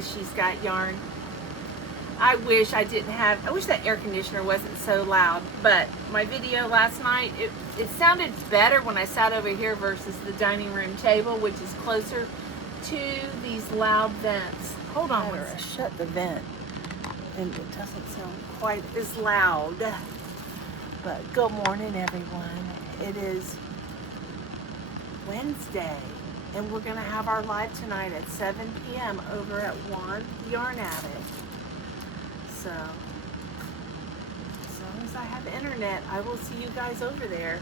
that she's got yarn. I wish I didn't have, I wish that air conditioner wasn't so loud, but my video last night, it sounded better when I sat over here versus the dining room table, which is closer to these loud vents. Hold on, I shut the vent, and it doesn't sound quite as loud. But good morning, everyone. It is Wednesday, and we're gonna have our live tonight at 7 p.m. over at One Yarn Attic. So, as long as I have internet, I will see you guys over there.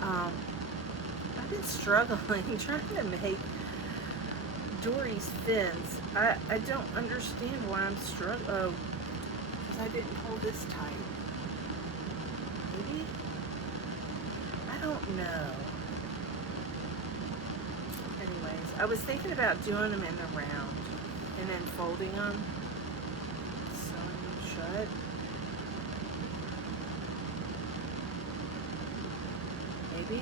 I've been struggling trying to make Dory's fins. I don't understand why I'm struggling. Oh, because I didn't pull this tight. Maybe? I don't know. Anyways, I was thinking about doing them in the round and then folding them. Shut. Maybe.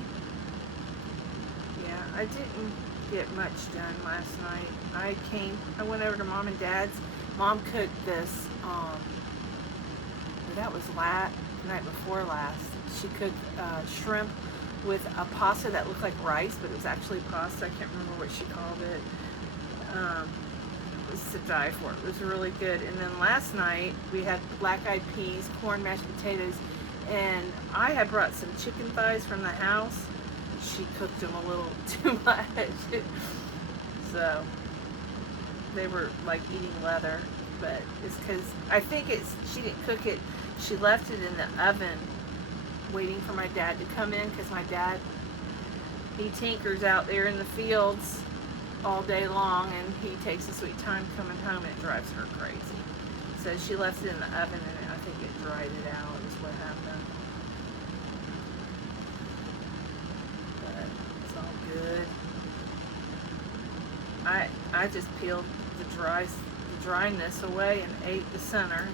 Yeah, I didn't get much done last night. I went over to Mom and Dad's. Mom cooked this, that was night before last. She cooked shrimp with a pasta that looked like rice, but it was actually pasta. I can't remember what she called it. To die for. It was really good. And then last night we had black-eyed peas, corn, mashed potatoes, and I had brought some chicken thighs from the house. She cooked them a little too much. So they were like eating leather, but it's because I think she didn't cook it. She left it in the oven waiting for my dad to come in, because my dad, he tinkers out there in the fields all day long, and he takes a sweet time coming home, and it drives her crazy. So she left it in the oven, and I think it dried it out is what happened. But it's all good. I just peeled the dryness away and ate the center.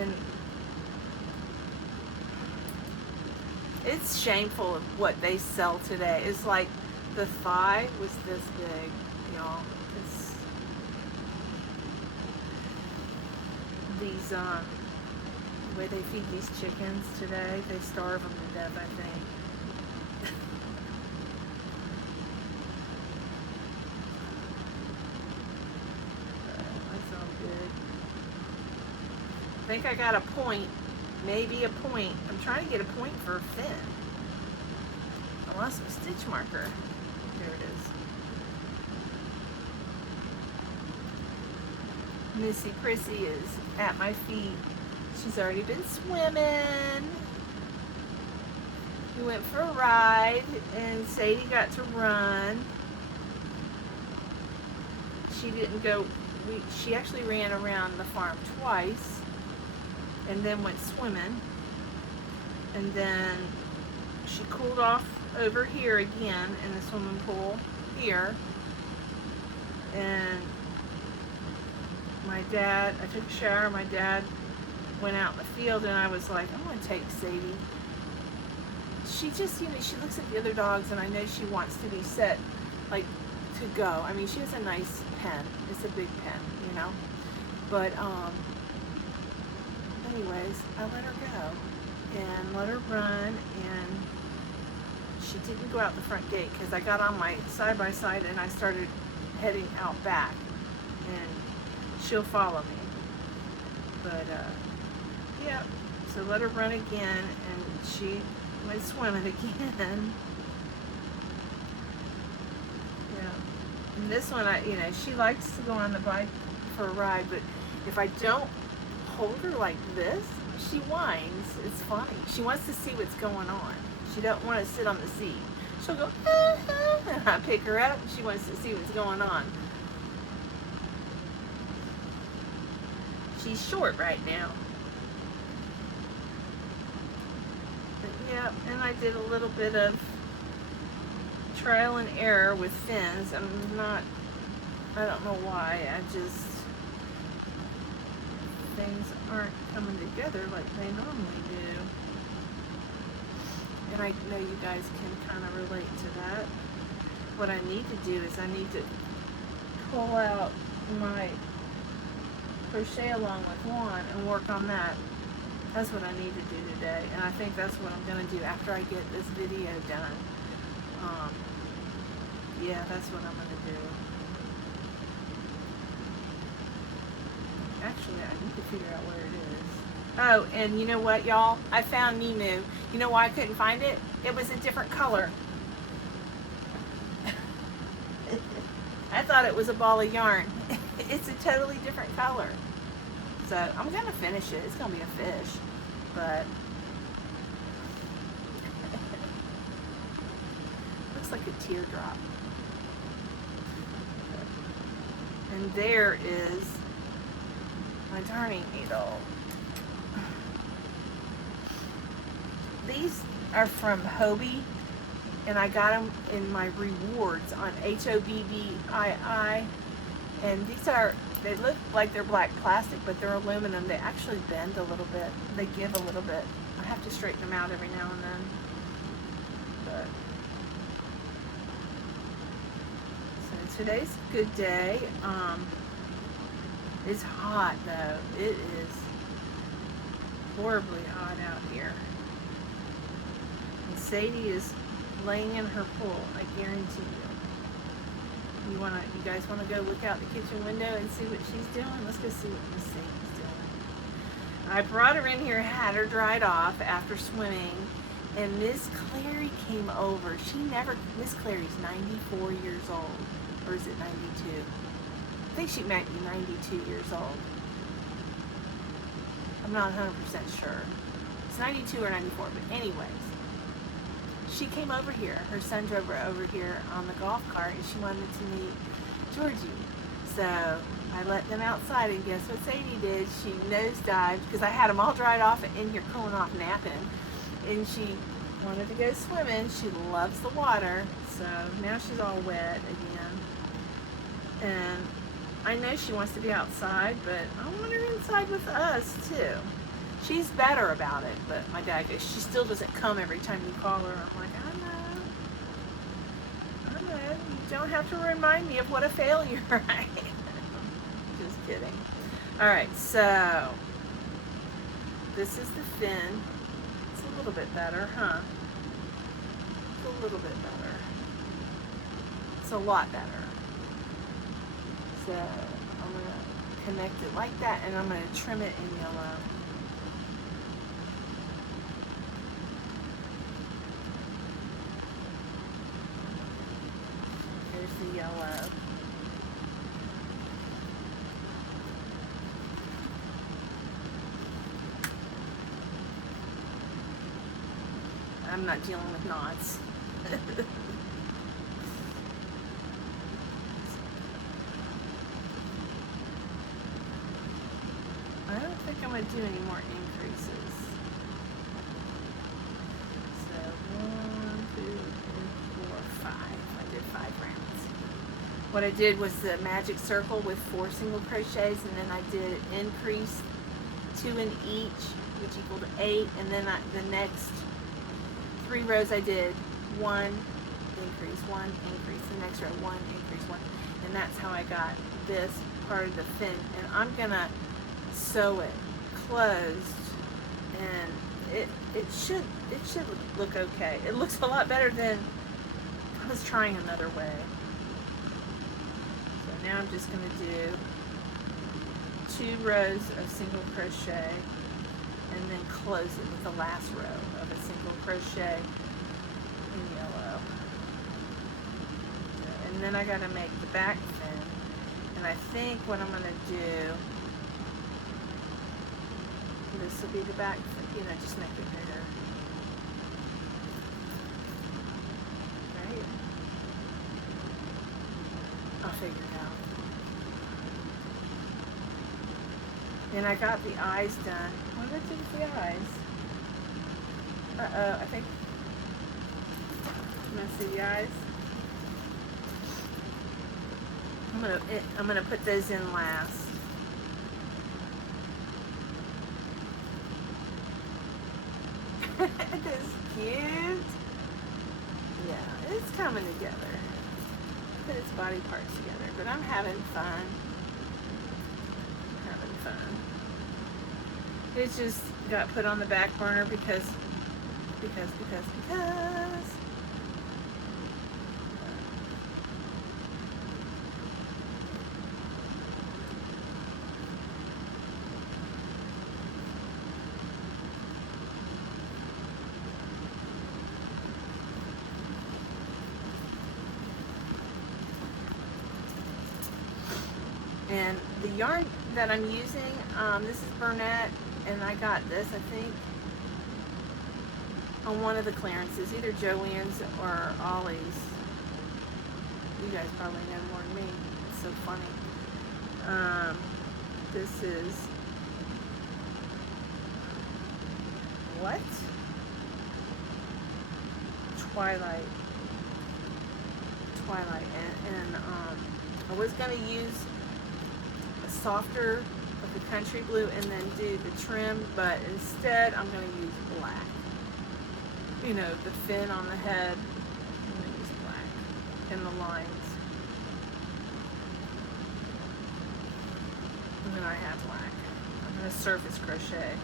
And it's shameful of what they sell today. It's like the thigh was this big, y'all. It's these the way they feed these chickens today, they starve them to death, I think. That's all good. I think I got a point. Maybe a point. I'm trying to get a point for a fin. I lost my stitch marker. There it is. Missy Prissy is at my feet. She's already been swimming. We went for a ride, and Sadie got to run. She didn't go. She actually ran around the farm twice, and then went swimming, and then she cooled off over here again in the swimming pool here. And my dad, I took a shower, my dad went out in the field, and I was like, I'm gonna take Sadie. She just, she looks at the other dogs, and I know she wants to be set, like, to go. I mean, she has a nice pen. It's a big pen, but anyways, I let her go and let her run, and she didn't go out the front gate because I got on my side-by-side and I started heading out back, and she'll follow me. But yeah, so let her run again, and she went swimming again. Yeah, and this one, she likes to go on the bike for a ride, but if I don't hold her like this, she whines. It's funny. She wants to see what's going on. She don't want to sit on the seat. She'll go, and I pick her up, and she wants to see what's going on. She's short right now. But yeah, and I did a little bit of trial and error with fins. I don't know why. Things aren't coming together like they normally do. And I know you guys can kind of relate to that. what I need to do is I need to pull out my crochet along with one and work on that. That's what I need to do today, and I think that's what I'm going to do after I get this video done. Yeah, that's what I'm going to do. Actually, I need to figure out where it is. Oh, and you know what, y'all? I found Nemo. You know why I couldn't find it? It was a different color. I thought it was a ball of yarn. It's a totally different color. So I'm going to finish it. It's going to be a fish. But looks like a teardrop. And there is my darning needle. These are from Holtby, and I got them in my rewards on Hobbii, and they look like they're black plastic, but they're aluminum. They actually bend a little bit. They give a little bit. I have to straighten them out every now and then. But so today's a good day. It's hot though. It is horribly hot out here. And Sadie is laying in her pool, I guarantee you. You guys wanna go look out the kitchen window and see what she's doing? Let's go see what Miss Sadie's doing. I brought her in here, had her dried off after swimming, and Miss Clary came over. Miss Clary's 94 years old, or is it 92? I think she might be 92 years old. I'm not 100% sure. It's 92 or 94, but anyways. She came over here. Her son drove her over here on the golf cart, and she wanted to meet Georgie. So I let them outside, and guess what Sadie did? She nosedived, because I had them all dried off in here cooling off napping, and she wanted to go swimming. She loves the water, so now she's all wet again. And I know she wants to be outside, but I want her inside with us too. She's better about it, but my dad goes, she still doesn't come every time you call her. I'm like, I know. You don't have to remind me of what a failure I am. Just kidding. All right, so this is the fin. It's a little bit better, huh? It's a little bit better. It's a lot better. So I'm going to connect it like that, and I'm going to trim it in yellow. Here's the yellow. I'm not dealing with knots. I don't think I'm going to do any more increases. So 1, 2, 3, 4, 5. I did 5 rounds. What I did was the magic circle with 4 single crochets, and then I did increase 2 in each, which equaled 8, and then the next 3 rows I did 1 increase, 1 increase, the next row 1 increase, 1, and that's how I got this part of the fin. And I'm gonna sew it closed, and it should look okay. It looks a lot better than I was trying another way. So now I'm just gonna do 2 rows of single crochet, and then close it with the last row of a single crochet in yellow. And then I gotta make the back fin, and I think what I'm gonna do, this will be the back fin, just make it bigger. Right? I'll figure it out. And I got the eyes done. What did I do with the eyes? Uh-oh, I think, you want to see the eyes? I'm gonna put those in last. That's cute. Yeah, it's coming together. put its body parts together. But I'm having fun. Having fun. It just got put on the back burner because. And the yarn that I'm using, this is Burnett, and I got this, I think, on one of the clearances, either Joann's or Ollie's. You guys probably know more than me. It's so funny. This is what? Twilight, and I was gonna use a softer of the country blue and then do the trim, but instead I'm gonna use black. You know, the fin on the head, I'm gonna use black and the lines. And then I have black. I'm gonna surface crochet.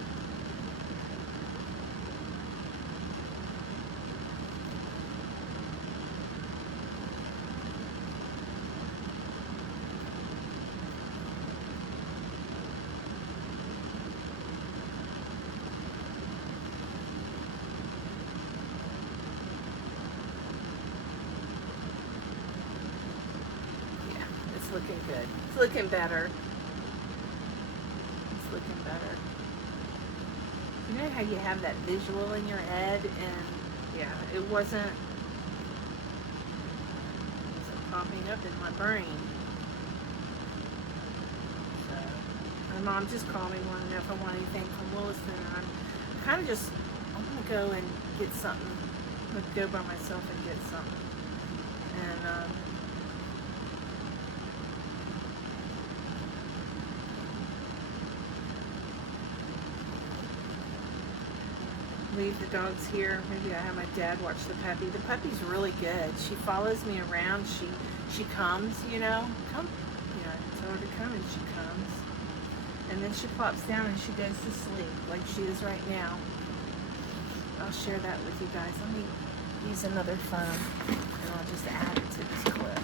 Looking good. It's looking better. It's looking better. You know how you have that visual in your head, and yeah, it wasn't popping up in my brain. So my mom just called me wanting to know if I want anything from Williston, and I'm kind of just, I'm gonna go and get something. I'm gonna go by myself and get something. And leave the dogs here. Maybe I have my dad watch the puppy. The puppy's really good. She follows me around. She comes, you know. Come, you know, I tell her to come and she comes. And then she plops down and she goes to sleep like she is right now. I'll share that with you guys. Let me use another phone and I'll just add it to this clip.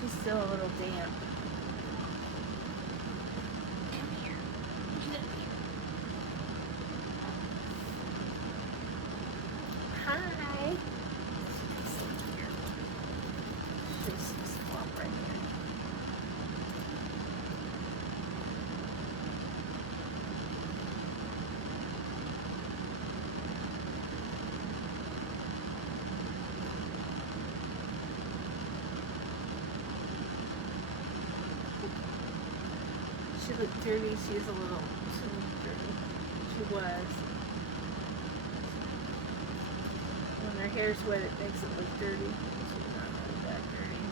She's still a little damp. Come here. Get up here. Hi. She's just flop right here. She looked dirty. She is a little, she looked dirty. She was. When her hair's wet, it makes it look dirty. She's not really that dirty.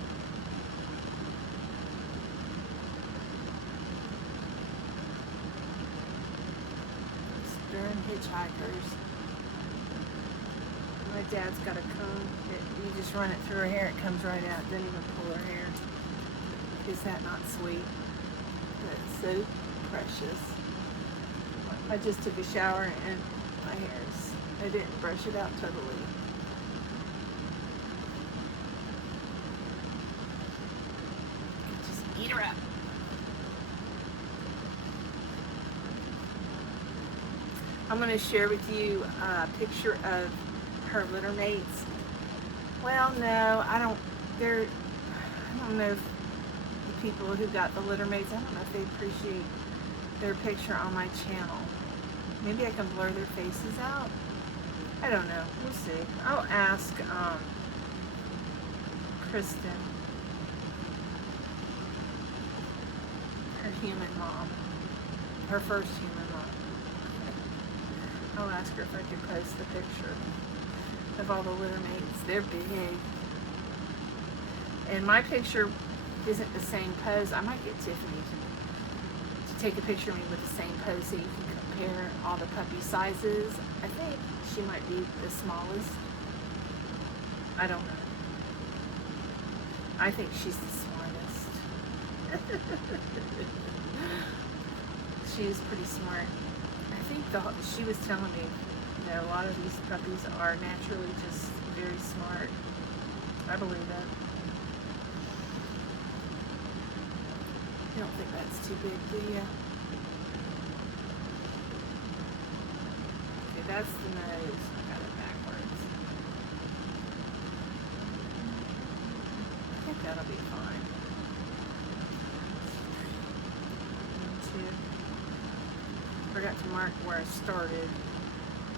Stern hitchhikers. My dad's got a comb. You just run it through her hair, it comes right out. Doesn't even pull her hair. Is that not sweet? That's so precious. I just took a shower and my hair's, I didn't brush it out totally. Just eat her up. I'm going to share with you a picture of her litter mates. Well, no, I don't know if the people who got the litter mates, I don't know if they appreciate their picture on my channel. Maybe I can blur their faces out. I don't know. We'll see. I'll ask Kristen, her human mom, her first human mom. I'll ask her if I could post the picture of all the litter mates. They're big. And my picture isn't the same pose. I might get Tiffany to take a picture of me with the same pose so you can compare all the puppy sizes. I think she might be the smallest. I don't know. I think she's the smartest. She's pretty smart. I think she was telling me that a lot of these puppies are naturally just very smart. I believe that. You don't think that's too big, do you? Okay, that's the nose. I got it backwards. I think that'll be fine. 1, 2. Forgot to mark where I started.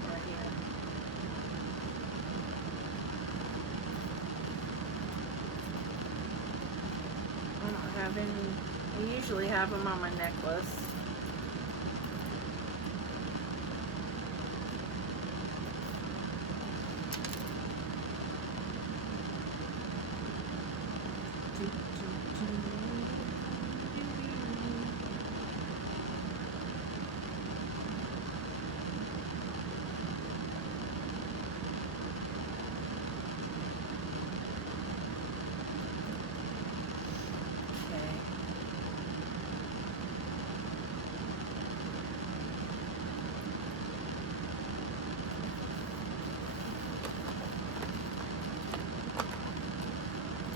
Right here. I don't have any. I usually have them on my necklace.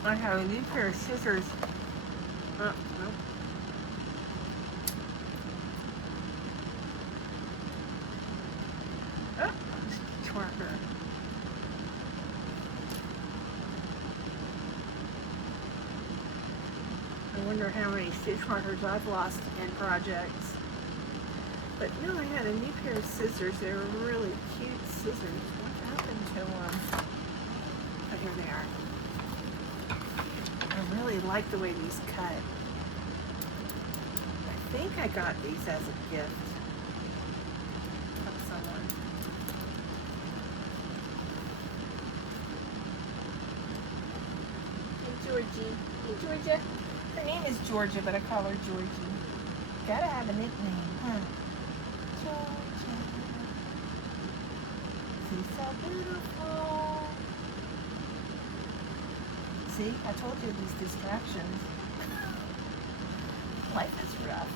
I have a new pair of scissors. Nope. Oh, stitch marker. I wonder how many stitch markers I've lost in projects. But no, I had a new pair of scissors. They were really cute scissors. What happened to them? Oh, here they are. I really like the way these cut. I think I got these as a gift from someone. Hey, Georgie. Hey, Georgia. Her name is Georgia, but I call her Georgie. Gotta have a nickname, huh? Georgia. She's so beautiful. See, I told you these distractions. Life is rough.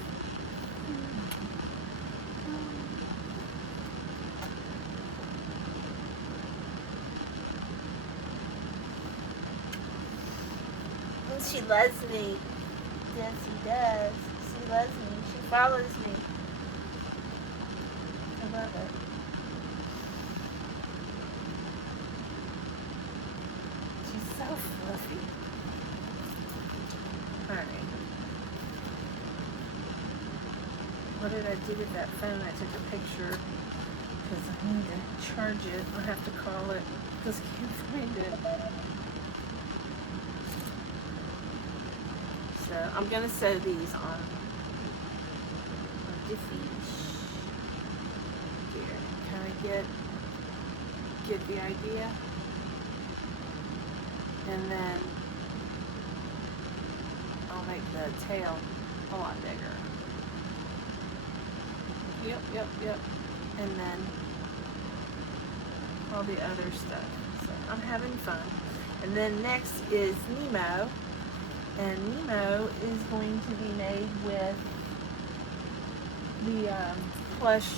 And she loves me. Yes, she does. She loves me. She follows me. I love it. She's so fluffy. Alright. What did I do with that phone? I took a picture because I need to charge it. I'll have to call it because I can't find it. So I'm going to sew these on the fish. Here, kind of get the idea. And then I'll make the tail a lot bigger. Yep. And then all the other stuff. So I'm having fun. And then next is Nemo. And Nemo is going to be made with the plush,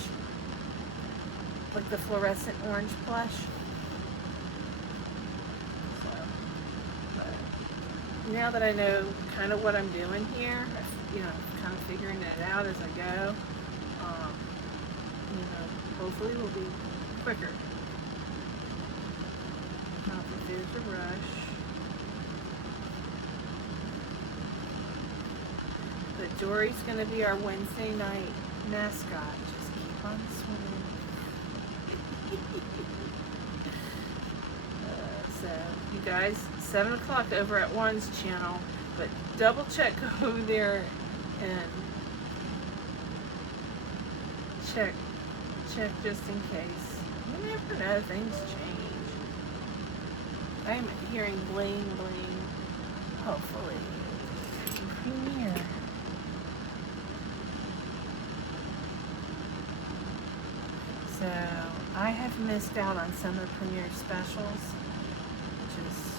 like the fluorescent orange plush. So, but now that I know kind of what I'm doing here, you know, kind of figuring it out as I go, you know, hopefully we'll be quicker. Not that there's a rush. But Dory's going to be our Wednesday night mascot. Just keep on swimming. So, you guys, 7 o'clock over at One's channel. But double check over there and check check just in case. You never know, things change. I'm hearing bling bling. Hopefully. Premiere. So I have missed out on summer premiere specials. Just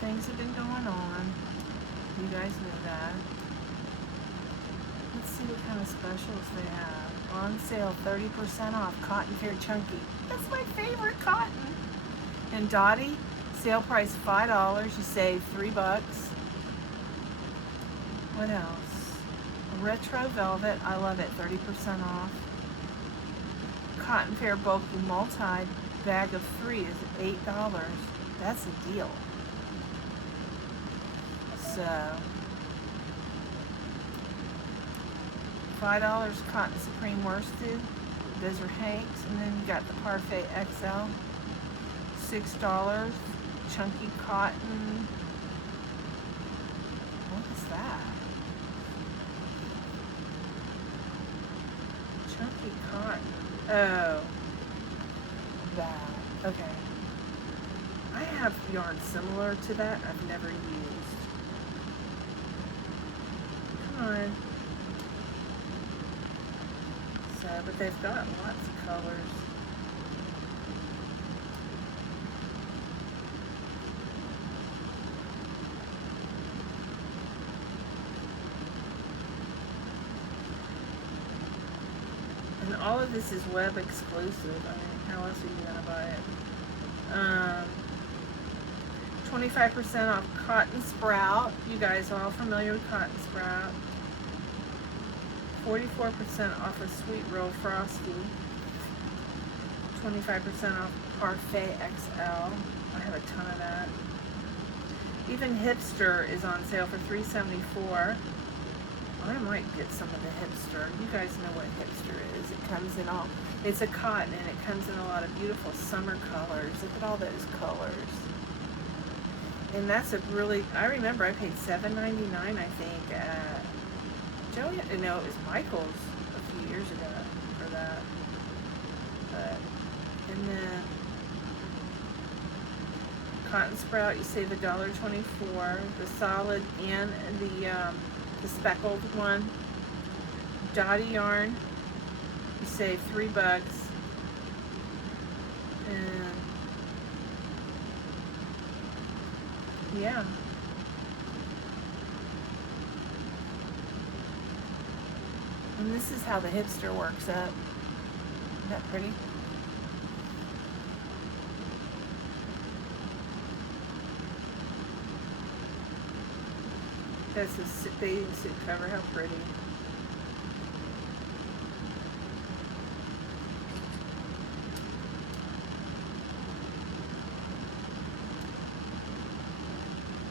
things have been going on. You guys know that. Let's see what kind of specials they have. On sale, 30% off Cotton Fair Chunky. That's my favorite cotton. And Dori, sale price $5. You save $3. What else? Retro Velvet. I love it. 30% off. Cotton Fair Bulky Multi bag of 3 is $8. That's a deal. So $5 Cotton Supreme Worsted. Those are Hanks. And then you got the Parfait XL. $6. Chunky Cotton. What is that? Chunky Cotton. Oh. That. Okay. I have yarn similar to that I've never used. Come on. So, but they've got lots of colors. And all of this is web exclusive. I mean, how else are you gonna buy it? 25% off Cotton Sprout. You guys are all familiar with Cotton Sprout. 44% off a Sweet Roll Frosty. 25% off Parfait XL. I have a ton of that. Even Hipster is on sale for $3.74. I might get some of the Hipster. You guys know what Hipster is. It comes in all, it's a cotton and it comes in a lot of beautiful summer colors. Look at all those colors. And that's a really, I remember I paid $7.99 I think at Joey, no, it was Michael's a few years ago for that. But, and then Cotton Sprout, you save $1.24. The solid and the speckled one. Dotty yarn, you save $3. And yeah. And this is how the Hipster works up. Isn't that pretty? That's a bathing suit cover. How pretty.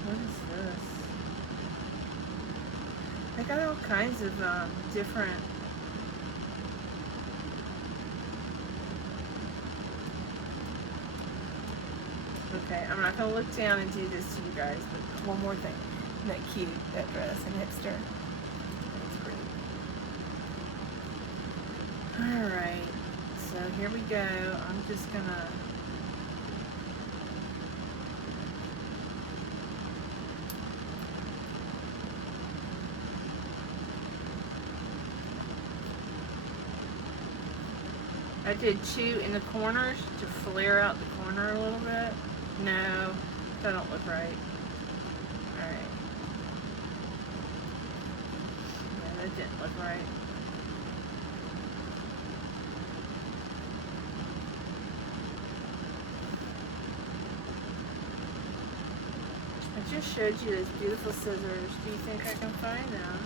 What is this? They got all kinds of different. Okay, I'm not going to look down and do this to you guys, but one more thing. Isn't that cute, that dress and Hipster? That's pretty. Alright, so here we go. I'm just going to I did 2 in the corners to flare out the corner a little bit. No, that don't look right. Alright. Yeah, that didn't look right. I just showed you those beautiful scissors. Do you think I can find them?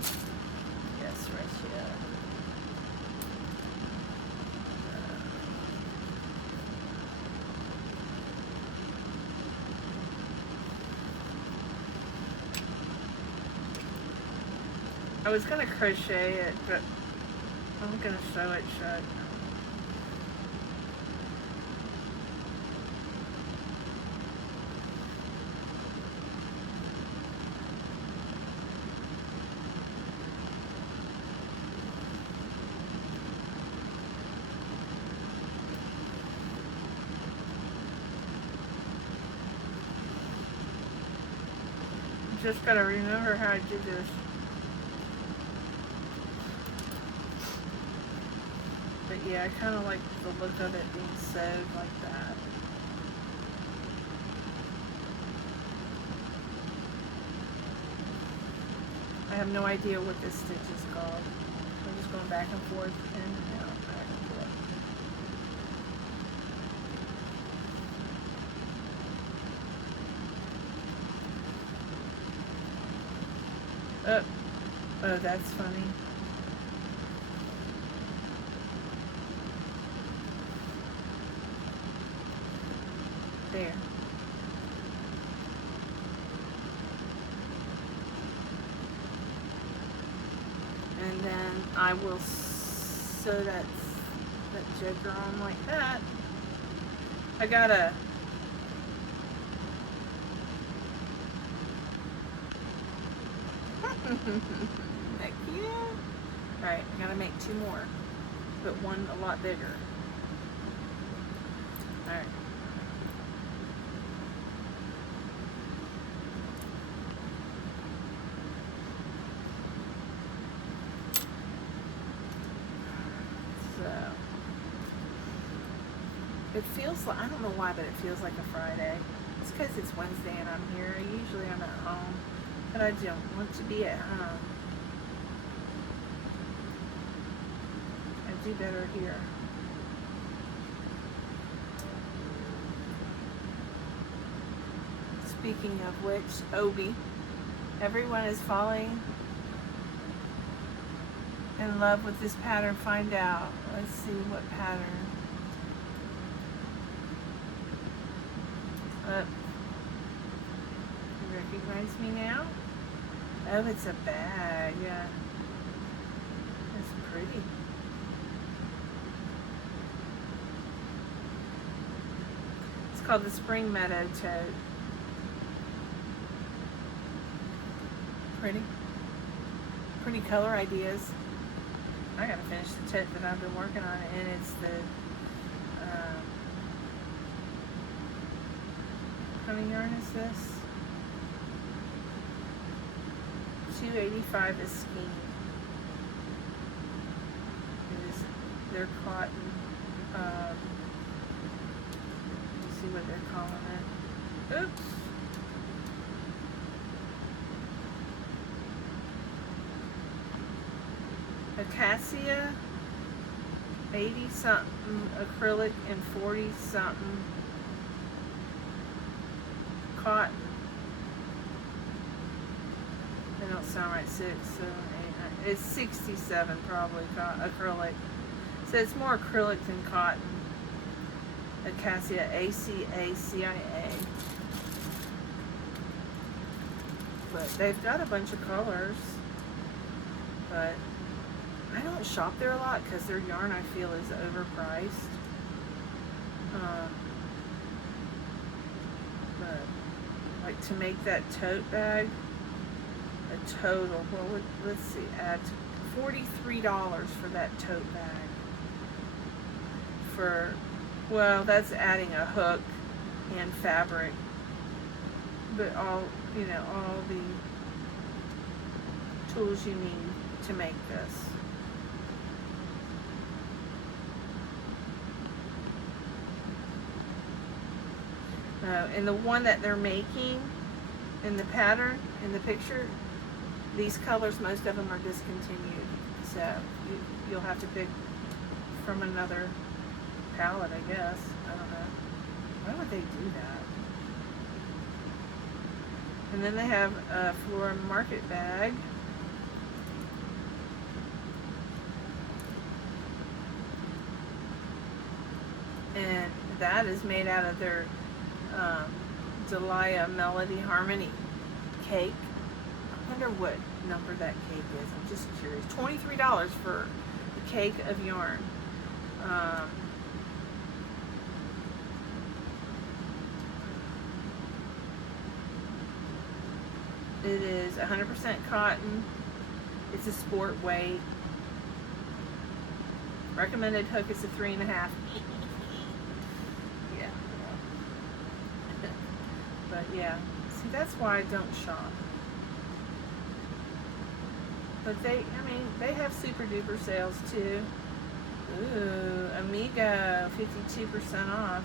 Yes, right here. I was gonna crochet it, but I'm gonna sew it shut. just gotta remember how I did this. But yeah, I kind of like the look of it being sewed like that. I have no idea what this stitch is called. I'm just going back and forth, in and out, back and forth. Oh, that's funny. There. And then I will sew that joker on like that. I gotta Heck yeah. Alright, I gotta make 2 more, but one a lot bigger. Alright. It feels like, I don't know why, but it feels like a Friday. It's because it's Wednesday and I'm here. Usually I'm at home, but I don't want to be at home. I do better here. Speaking of which, Obi, everyone is falling in love with this pattern. Find out. Let's see what pattern. You recognize me now? Oh, it's a bag. Yeah. It's pretty. It's called the Spring Meadow Tote. Pretty. Pretty color ideas. I gotta finish the tote that I've been working on, and it's the how many yarn is this? 285 is skein. They're cotton. Let's see what they're calling it. Oops. Acacia, 80 something acrylic, and 40 something cotton. They don't sound right. 6, 7, 8, 9. It's 67 probably acrylic. So it's more acrylic than cotton. Acacia, ACACIA. But they've got a bunch of colors. But I don't shop there a lot because their yarn, I feel, is overpriced. But like to make that tote bag, a total, what would, let's see, add $43 for that tote bag. For, well, that's adding a hook and fabric, but all, you know, all the tools you need to make this. And the one that they're making in the pattern, in the picture, these colors, most of them are discontinued. So you'll have to pick from another palette, I guess. I don't know. Why would they do that? And then they have a Flora Market bag. And that is made out of their Delia Melody Harmony cake. I wonder what number that cake is. I'm just curious. $23 for a cake of yarn. It is 100% cotton. It's a sport weight. Recommended hook is a 3.5. But yeah, see, that's why I don't shop. But they have super duper sales too. Ooh, Amigo, 52% off.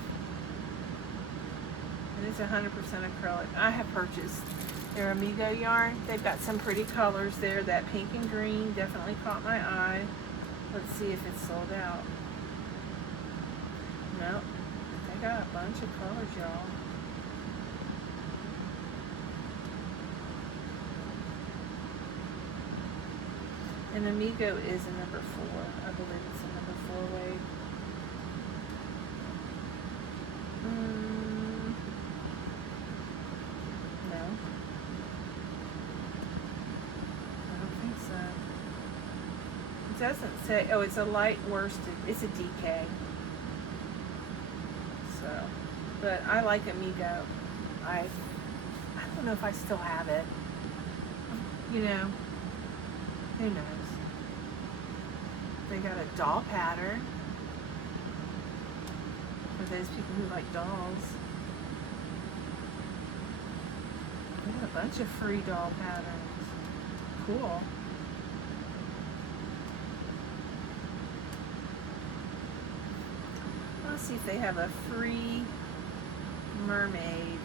And it's 100% acrylic. I have purchased their Amigo yarn. They've got some pretty colors there. That pink and green definitely caught my eye. Let's see if it's sold out. Nope. They got a bunch of colors, y'all. And Amigo is a number 4. I believe it's a number 4 weight. No. I don't think so. It doesn't say. Oh, it's a light worsted. It's a DK. So, but I like Amigo. I don't know if I still have it. You know, who knows? They got a doll pattern for those people who like dolls. They got a bunch of free doll patterns. Cool. Let's see if they have a free mermaid.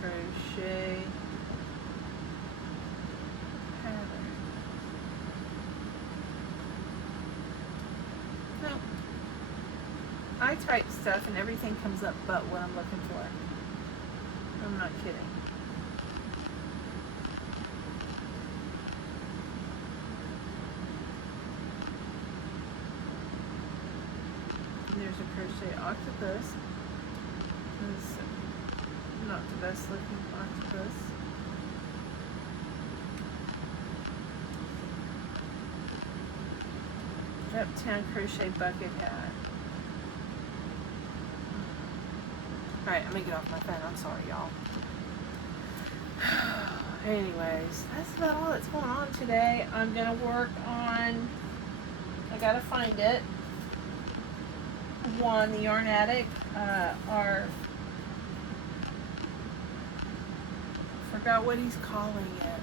Crochet pattern. No. I type stuff and everything comes up but what I'm looking for. I'm not kidding. There's a crochet octopus. It's not the best looking octopus. Uptown crochet bucket hat. Alright, I'm gonna get off my phone. I'm sorry, y'all. Anyways, that's about all that's going on today. I'm gonna work on, I gotta find it. One, the Yarn Addict, forgot what he's calling it.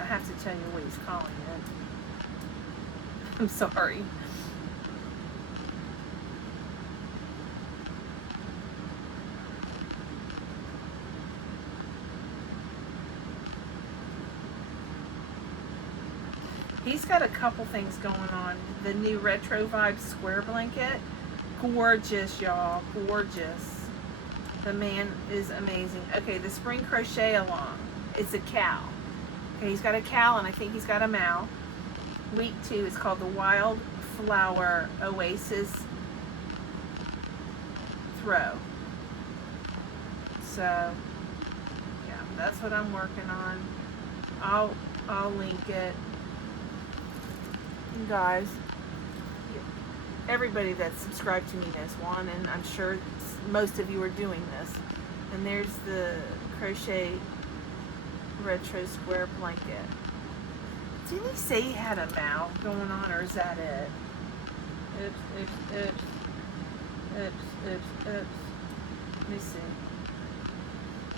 I have to tell you what he's calling it. I'm sorry. He's got a couple things going on. The new Retro Vibes square blanket. Gorgeous, y'all. Gorgeous. The man is amazing. Okay, the spring crochet along. It's a cow. Okay, he's got a cow and I think he's got a mow. Week 2 is called the Wildflower Oasis Throw. So, yeah, that's what I'm working on. I'll link it. You guys, everybody that's subscribed to me knows one, and I'm sure most of you are doing this. And there's the crochet retro square blanket. Did he say he had a mow going on, or is that it? Oops, oops, oops. Oops, oops, oops. Let me see.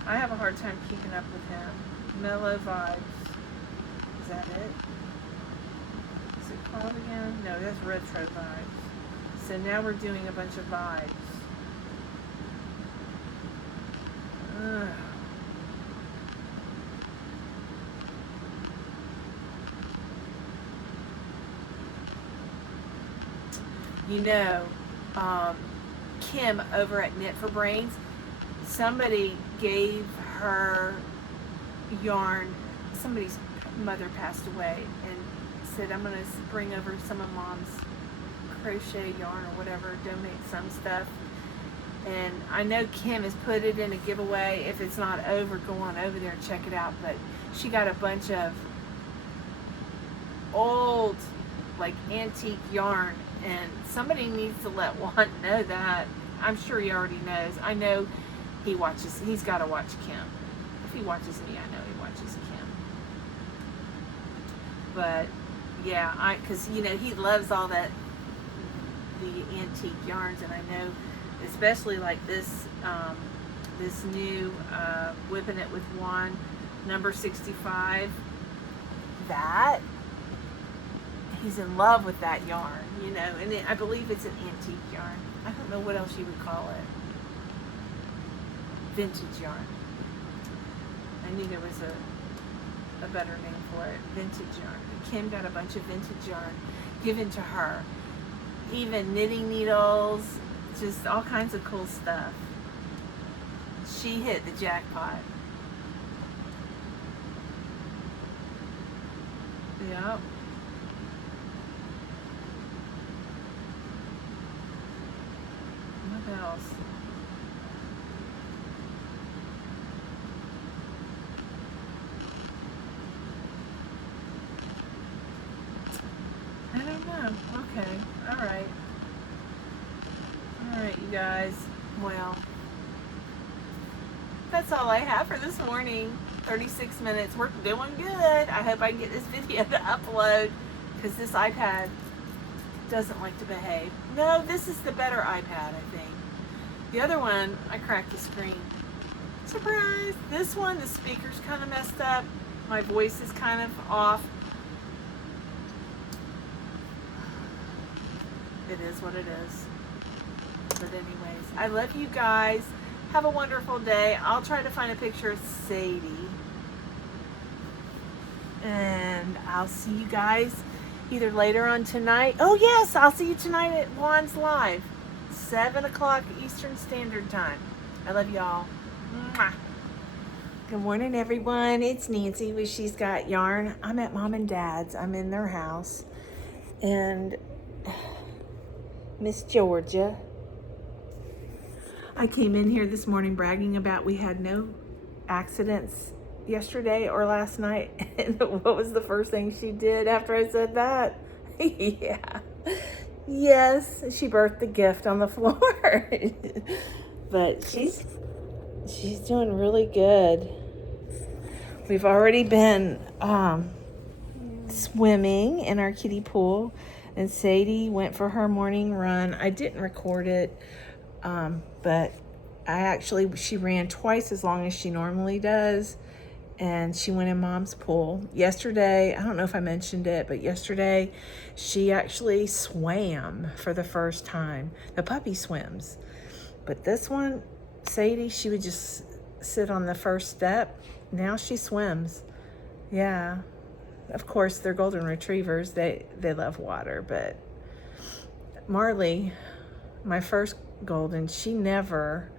I have a hard time keeping up with him. Mellow Vibes. Is that it? Is it called again? No, that's Retro Vibes. So now we're doing a bunch of vibes. Ugh. You know, Kim over at Knit for Brains, somebody gave her yarn, somebody's mother passed away, and said, I'm going to bring over some of Mom's crochet yarn or whatever, donate some stuff. And I know Kim has put it in a giveaway. If it's not over, go on over there and check it out. But she got a bunch of old, like, antique yarn, and somebody needs to let Juan know that. I'm sure he already knows. I know he watches, he's got to watch Kim. If he watches me, I know he watches Kim. But yeah, because you know, he loves all that the antique yarns, and I know, especially like this, this new Whipping It with One, number 65. That he's in love with that yarn, you know, and I believe it's an antique yarn. I don't know what else you would call it. Vintage yarn. I knew there was a better name for it. Vintage yarn. And Kim got a bunch of vintage yarn given to her. Even knitting needles, just all kinds of cool stuff. She hit the jackpot. Yep. What else? I don't know. Okay. All right. All right, you guys. Well, that's all I have for this morning. 36 minutes. We're doing good. I hope I can get this video to upload because this iPad doesn't like to behave. No, this is the better iPad, I think. The other one, I cracked the screen. Surprise! This one, the speaker's kind of messed up. My voice is kind of off. It is what it is. But anyways, I love you guys. Have a wonderful day. I'll try to find a picture of Sadie. And I'll see you guys either later on tonight. Oh yes, I'll see you tonight at Juan's Live. 7 o'clock Eastern Standard Time. I love y'all. Mwah. Good morning, everyone. It's Nancy with She's Got Yarn. I'm at Mom and Dad's. I'm in their house. And Miss Georgia. I came in here this morning bragging about we had no accidents yesterday or last night. And what was the first thing she did after I said that? Yeah. Yes, she birthed the gift on the floor. But she's doing really good. We've already been swimming in our kiddie pool, and Sadie went for her morning run. I didn't record it, but she ran twice as long as she normally does, and she went in Mom's pool. Yesterday, I don't know if I mentioned it, but yesterday she actually swam for the first time. The puppy swims, but this one, Sadie, she would just sit on the first step. Now she swims. Yeah. Of course, they're golden retrievers. They love water, but Marley, my first golden, she never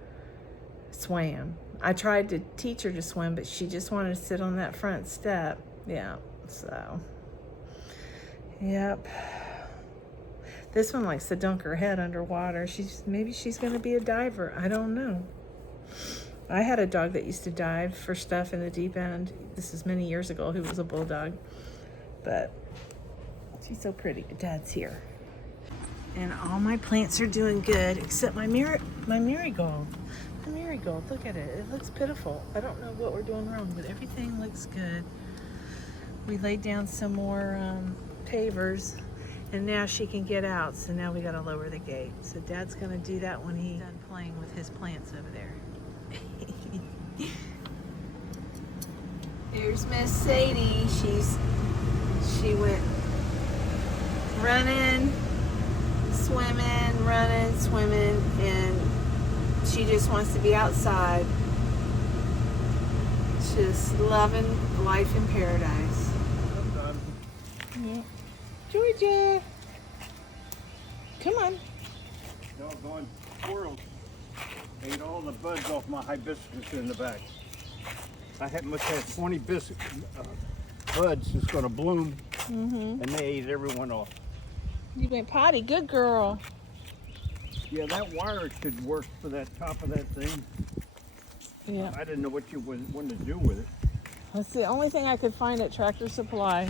swam. I tried to teach her to swim, but she just wanted to sit on that front step. Yeah, so, yep. This one likes to dunk her head underwater. Maybe she's going to be a diver. I don't know. I had a dog that used to dive for stuff in the deep end. This is many years ago. He was a bulldog. But she's so pretty. Dad's here. And all my plants are doing good except my marigold. The marigold, look at it. It looks pitiful. I don't know what we're doing wrong, but everything looks good. We laid down some more pavers, and now she can get out. So now we got to lower the gate. So Dad's going to do that when he's done playing with his plants over there. Here's Miss Sadie. She went running, swimming, and she just wants to be outside. Just loving life in paradise. Yeah. Georgia, come on. Doggone squirrels ate all the buds off my hibiscus in the back. Must have 20 buds that's going to bloom, and they ate every one off. You went potty, good girl. Yeah, that wire should work for that top of that thing. Yeah. I didn't know what you wanted to do with it. That's the only thing I could find at Tractor Supply.